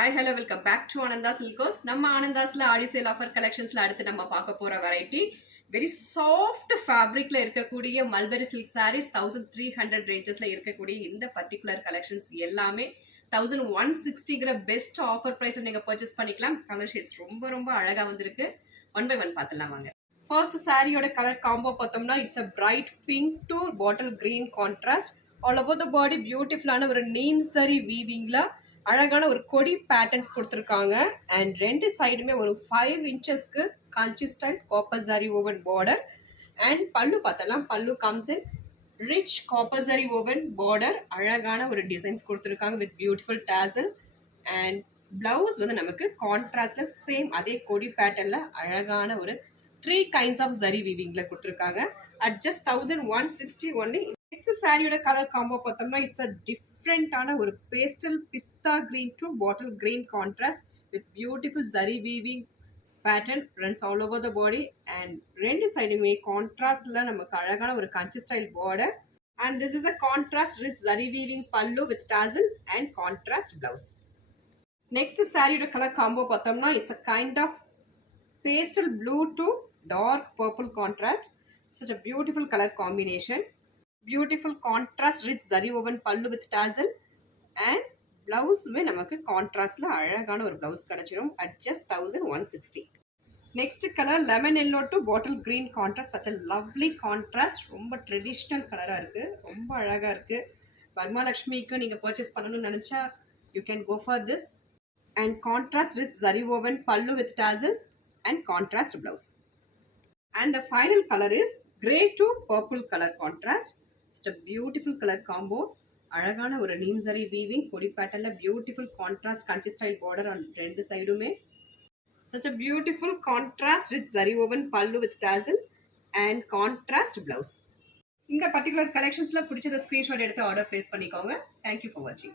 Hi, hello, welcome back to Ananda Silkos. நம்ம ஆனந்தாஸ்ல ஆடி sale offer கலெக்ஷன்ஸ்ல அடுத்து நம்ம பார்க்க போற வெரைட்டி வெரி சாஃப்ட் ஃபேப்ரிக்ல இருக்கக்கூடிய மல்பெரி சில்க் சாரீஸ் 1300 ரேஞ்சஸ்ல இருக்கக்கூடிய இந்த பர்டிகுலர் கலெக்ஷன்ஸ் எல்லாமே 1160ங்கிற பெஸ்ட் ஆஃபர் பிரைஸ்ல நீங்க பர்ச்சேஸ் பண்ணிக்கலாம். கலர் ஷேட்ஸ் ரொம்ப ரொம்ப அழகா வந்திருக்கு. ஒன் பை ஒன் பார்த்துலாம் வாங்க. ஃபர்ஸ்ட் சாரியோட கலர் காம்போ பார்த்தோம்னா it's a bright pink to bottle green contrast. All over the body பியூட்டிஃபுல்லான ஒரு நீம் சரி வீவிங்ல அழகான ஒரு கொடி பேட்டர்ன்ஸ் கொடுத்துருக்காங்க. அண்ட் ரெண்டு சைடுமே ஒரு 5 இன்ச்சஸ்க்கு Kanchi style copper zari woven border. And pallu பார்த்தலாம், pallu comes in rich copper zari woven border. அழகான ஒரு டிசைன்ஸ் கொடுத்துருக்காங்க with beautiful tassel. And blouse வந்து நமக்கு கான்ட்ராஸ்ட்ல சேம் அதே கொடி பேட்டர்ன்ல அழகான ஒரு 3 கைண்ட்ஸ் ஆஃப் ஜரி வீவிங்ல கொடுத்துருக்காங்க. At just 1160 only. நெக்ஸ்ட் சாரியோட கலர் காம்போ பார்த்தோம்னா இட்ஸ் அ டிஃப்ரெண்டான ஒரு pastel pista green to bottle green contrast with beautiful zari weaving pattern runs all over the body. And ரெண்டு சைடுமே கான்ட்ராஸ்ட்ல நமக்கு அழகான ஒரு Kanchi style border. And this is a contrast rich zari weaving pallu with tassel and contrast blouse. Next சாரியோட colour combo பார்த்தோம்னா it's a kind of pastel blue to dark purple contrast. Such a beautiful color combination. Beautiful contrast rich zari woven pallu with tassel. And blouse में நமக்கு contrastல அழகான ஒரு blouse கிடைச்சிரும் at just 1160. Next color lemon yellow to bottle green contrast. Such a lovely contrast. ரொம்ப traditional color இருக்கு, ரொம்ப அழகா இருக்கு. வர்மாலட்சுமிக்கு நீங்க purchase பண்ணணும்னு நினைச்சா you can go for this. And contrast rich zari woven pallu with tassels and contrast blouse. And the final color is grey to purple color contrast. It's a beautiful color combo. அழகான ஒரு நீம் சரி weaving கொடி பேட்டர்ன்ல beautiful contrast கஞ்சி style border on ரெண்டு சைடுமே. such a beautiful contrast with zari woven pallu with tassel and contrast blouse. இந்த particular கலெக்ஷன்ஸ்ல பிடிச்சத ஸ்கிரீன்ஷாட் எடுத்து ஆர்டர் பிளேஸ் பண்ணிக்கோங்க. Thank you for watching.